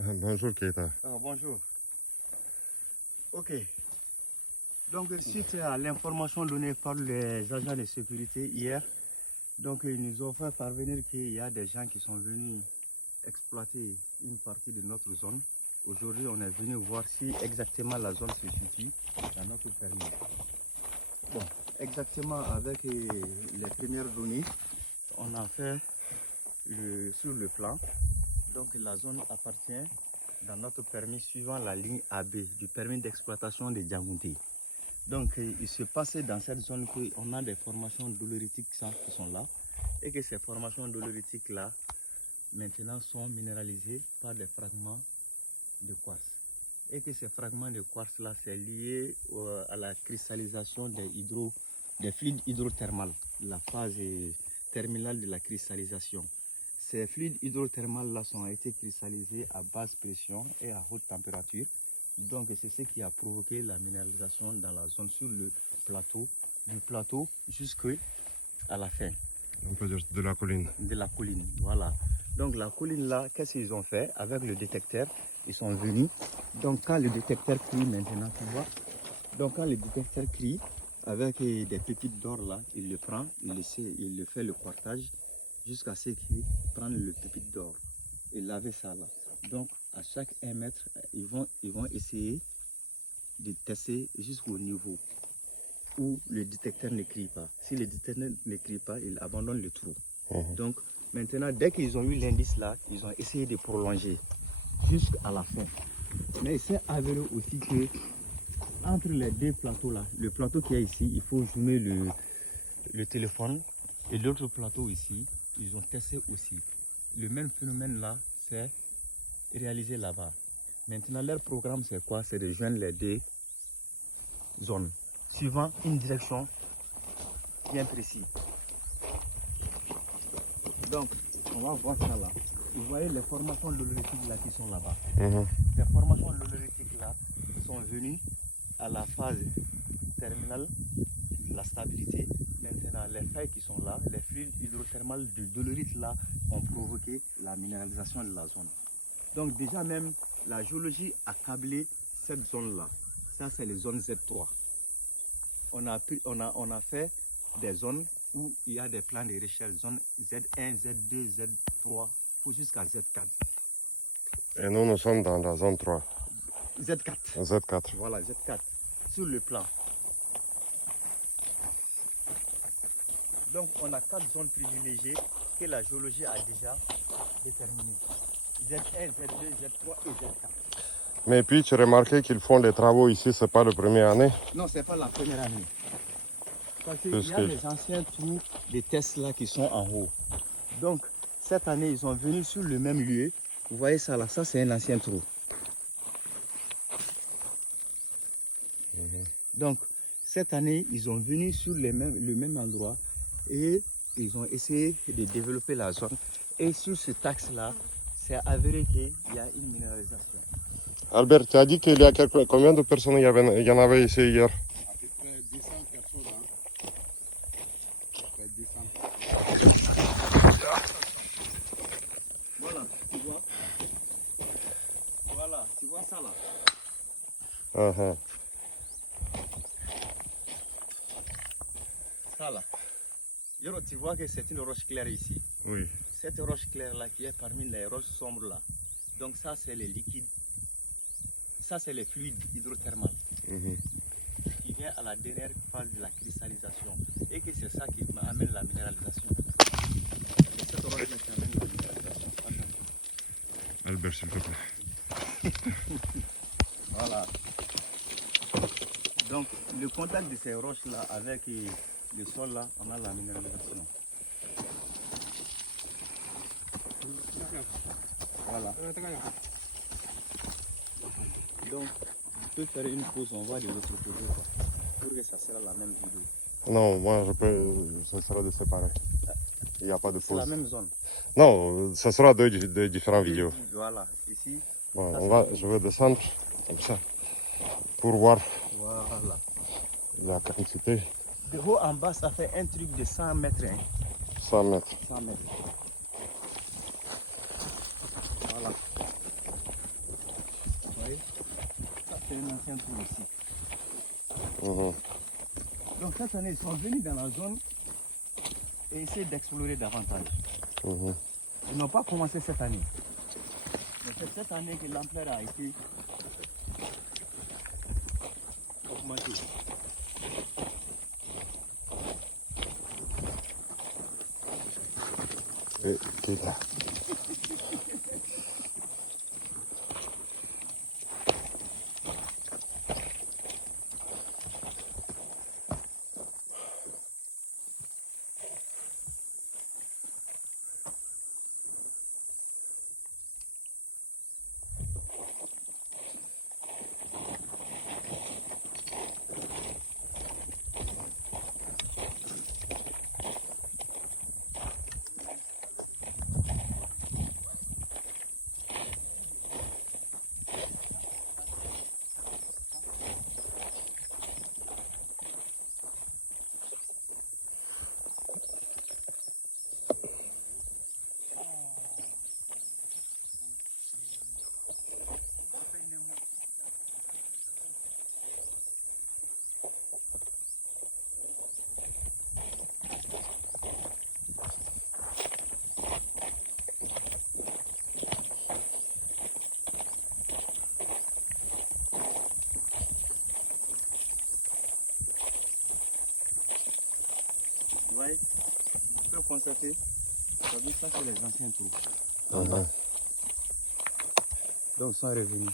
Bonjour Keita. Bonjour. Ok. Donc, suite à l'information donnée par les agents de sécurité hier, donc ils nous ont fait parvenir qu'il y a des gens qui sont venus exploiter une partie de notre zone. Aujourd'hui, on est venu voir si exactement la zone se situe dans notre permis. Bon, exactement avec les premières données, on a fait sur le plan. Donc la zone appartient dans notre permis suivant la ligne AB du permis d'exploitation de Djangounté. Donc il se passait dans cette zone qu'on a des formations doléritiques qui sont là et que ces formations doléritiques là maintenant sont minéralisées par des fragments de quartz. Et que ces fragments de quartz là c'est lié à la cristallisation des fluides hydrothermales, la phase terminale de la cristallisation. Ces fluides hydrothermales-là ont été cristallisés à basse pression et à haute température. Donc c'est ce qui a provoqué la minéralisation dans la zone sur le plateau, du plateau jusqu'à la fin. On peut dire de la colline. De la colline, voilà. Donc la colline-là, qu'est-ce qu'ils ont fait avec le détecteur? Ils sont venus. Donc quand le détecteur crie maintenant, tu vois. Donc quand le détecteur crie, avec des pépites d'or là, il le prend, il le fait le quartage jusqu'à ce qu'il prenne le pépite d'or et laver ça là. Donc à chaque 1 mètre, ils vont essayer de tester jusqu'au niveau où le détecteur ne crie pas. Si le détecteur ne crie pas, il abandonne le trou. Donc maintenant, dès qu'ils ont eu l'indice là, ils ont essayé de prolonger jusqu'à la fin. Mais il s'est avéré aussi que entre les deux plateaux là, le plateau qui est ici, il faut zoomer le téléphone, et l'autre plateau ici, ils ont testé aussi. Le même phénomène là, c'est réalisé là-bas. Maintenant, leur programme c'est quoi? C'est de joindre les deux zones, suivant une direction bien précise. Donc, on va voir ça là. Vous voyez les formations dolériques là qui sont là-bas. Ces formations dolériques là sont venues à la phase terminale de la stabilité. Maintenant, les failles qui sont là, les fluides hydrothermales du dolérite là ont provoqué la minéralisation de la zone. Donc déjà même, la géologie a câblé cette zone-là. Ça, c'est les zones Z3. On a fait des zones où il y a des plans de recherche, zone Z1, Z2, Z3, jusqu'à Z4. Et nous sommes dans la zone 3. Z4. Z4. Voilà, Z4, sur le plan. Donc on a 4 zones privilégiées que la géologie a déjà déterminées. Z1, Z2, Z3 et Z4. Mais puis tu remarquais qu'ils font des travaux ici, c'est pas la première année? Non, c'est pas la première année. Parce qu'il y a des anciens trous des tests là qui sont en haut. Donc cette année, ils sont venus sur le même lieu. Vous voyez ça là, ça c'est un ancien trou. Donc cette année, ils sont venus sur le même endroit et ils ont essayé de développer la zone. Et sur ce axe là, c'est avéré qu'il y a une minéralisation. Albert, tu as dit qu'il y a combien de personnes il y en avait ici hier? À peu près 200 personnes. Voilà, tu vois. Voilà, tu vois ça là. Ça là. Tu vois que c'est une roche claire ici. Oui. Cette roche claire là qui est parmi les roches sombres là. Donc ça c'est les liquides. Ça c'est les fluides hydrothermales. Qui vient à la dernière phase de la cristallisation. Et que c'est ça qui amène la minéralisation. Et cette roche là qui amène la minéralisation. Albert, s'il te plaît. Voilà. Donc le contact de ces roches là avec le sol là, on a la minéralisation. Voilà. Donc, je peux faire une pause, on va de l'autre côté pour que ça sera la même vidéo. Non, moi ça sera de séparer. Il n'y a pas de pause. C'est la même zone. Non, ça sera deux différentes vidéos. Voilà, ici. Bon, je vais descendre comme ça pour voir la quantité. De haut en bas, ça fait un truc de 100 mètres. 100 mètres. 100 mètres. Voilà. anciens trous aussi. Mhm. Donc cette année, ils sont venus dans la zone et essayer d'explorer davantage. Mhm. Ils n'ont pas commencé cette année. Mais c'est cette année que l'ampleur a été augmentée. Et qui est là? Vous voyez, vous pouvez constater, ça c'est les anciens trous. Mhm. Donc ils sont revenus.